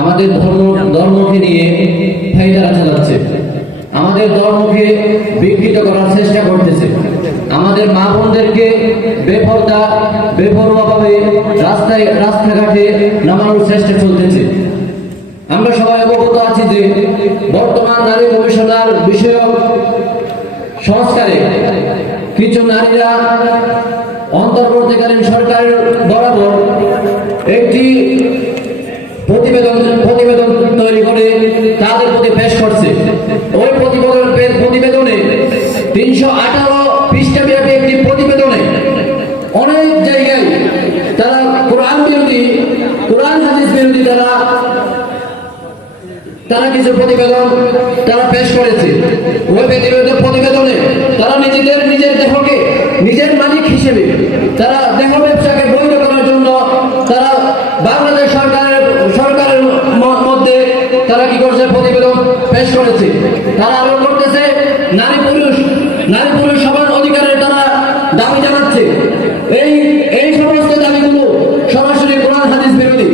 আমাদের ধর্মকে নিয়ে ফায়দা চালাচ্ছে, আমাদের ধর্মকে বিকৃত করার চেষ্টা করতেছে, আমাদের মা বোনদেরকে বেপরোয়াভাবে রাস্তাঘাটে নামানোর চেষ্টা চলতেছে। আমরা সবাই অবগত আছি যে বর্তমান নারী কমিশনার বিষয়ক সংস্কারে কিছু নারীরা অন্তর্বর্তীকালীন সরকারের বরাবর একটি প্রতিবেদন তৈরি করে তাদের প্রতি পেশ করছে। ওই প্রতিবেদনে 318 পৃষ্ঠাব্যাপী একটি প্রতিবেদনে অনেক জায়গায় তারা কোরআন হাদিস বিরোধী তারা কিছু প্রতিবেদন তারা পেশ করেছে। ওই প্রতিবেদনে তারা নিজের দেহকে নিজের মালিক হিসেবে তারা দেহ ব্যবসাকে বৈধ করার জন্য তারা বাংলাদেশ সরকারের মধ্যে তারা কি করছে, প্রতিবেদন পেশ করেছে। তারা আরো করতেছে নারী পুরুষ সমান অধিকারের তারা দাবি জানাচ্ছে। এই সমস্ত দাবিগুলো সরাসরি কোরআন হাদিস বিরোধী,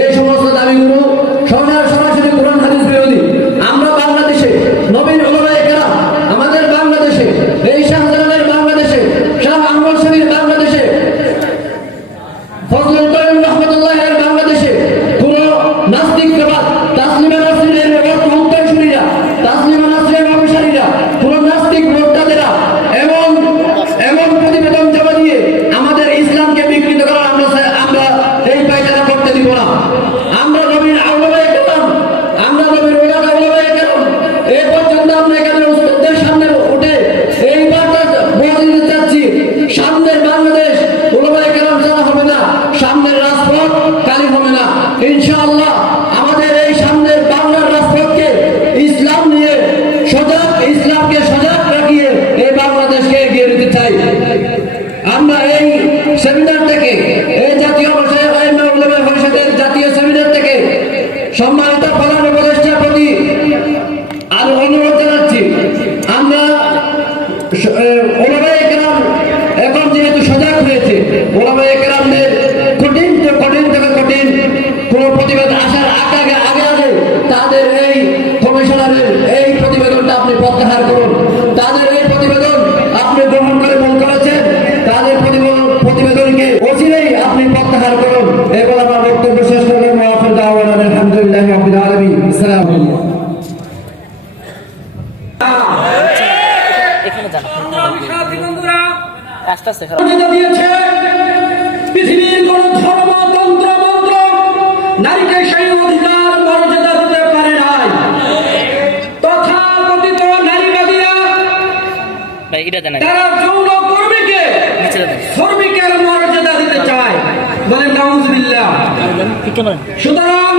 এই সমস্ত দাবিগুলো সরাসরি কোরআন হাদিস বিরোধী। আমরা বাংলাদেশে নবীন উলামায়ে কেরাম, আমাদের বাংলাদেশে এই শাহজালালের বাংলাদেশে, শাহ আহমদ শরীফ বাংলাদেশে, ফজলুল করিম রহমতুল্লাহের বাংলাদেশে কোন নাস্তিকবাদ, তাসলিমা নাসরিনের উত্তরসূরিরা, তাসলিমা নাসরিনের অনুসারীরা, কোন নাস্তিক মুরতাদেরা এমন প্রতিবেদন জমা দিয়ে আমাদের ইসলামকে বিকৃত করার আমরা এই পায়তারা করতে দিব না। আমরা নবীর উলামায়ে কেরাম, আমরা নবীর উলামায়ে কেরাম এই পর্যন্ত আমরা এখানে উস্তাদদের সামনে উঠে এই বার্তা বলে দিতে চাচ্ছি, সামনের বাংলাদেশ উলামায়ে কেরাম যারা হবে না, সামনের রাজপথ খালি হবে না ইনশাআল্লাহ। আমাদের এই সামনের বাংলার রাজপথকে ইসলাম নিয়ে ইসলামকে সজাগ রাখিয়ে এই বাংলাদেশকে এগিয়ে নিতে চাই। আমরা এই সেমিনার থেকে, এই জাতীয় পরিষদের জাতীয় সেমিনার থেকে সম্মানিত প্রধান উপদেষ্টার প্রতি আরো অনুরোধ জানাচ্ছি, আমরা উলামায়ে কেরাম এখন যেহেতু সজাগ হয়েছে, উলামায়ে কেরামদের কঠিন থেকে কঠিন কোন প্রতিবেদন আসার আগে তাদের এই কমিশনারের এই প্রতিবেদনটা আপনি প্রত্যাহার করুন। তাদের এই প্রতিবেদন আপনি গ্রহণ করে মন করেছেন, তাদের প্রতিবেদনকে অচিরেই আপনি প্রত্যাহার করুন। এবার আমার বক্তব্য শেষ করবেন। আলহামদুলিল্লাহ রাব্বিল আলামিন। আসসালামু আলাইকুম। পৃথিবীর কোন ধর্মতন্ত্র মন্ত্র নারীকে সেই অধিকার মর্যাদা দিতে পারে নাই। তথাকথিত নারীবাদীরা তারা যৌন কর্মীকে শ্রমিকের মর্যাদা দিতে চায়, বলেন নাউজুবিল্লাহ। সুতরাং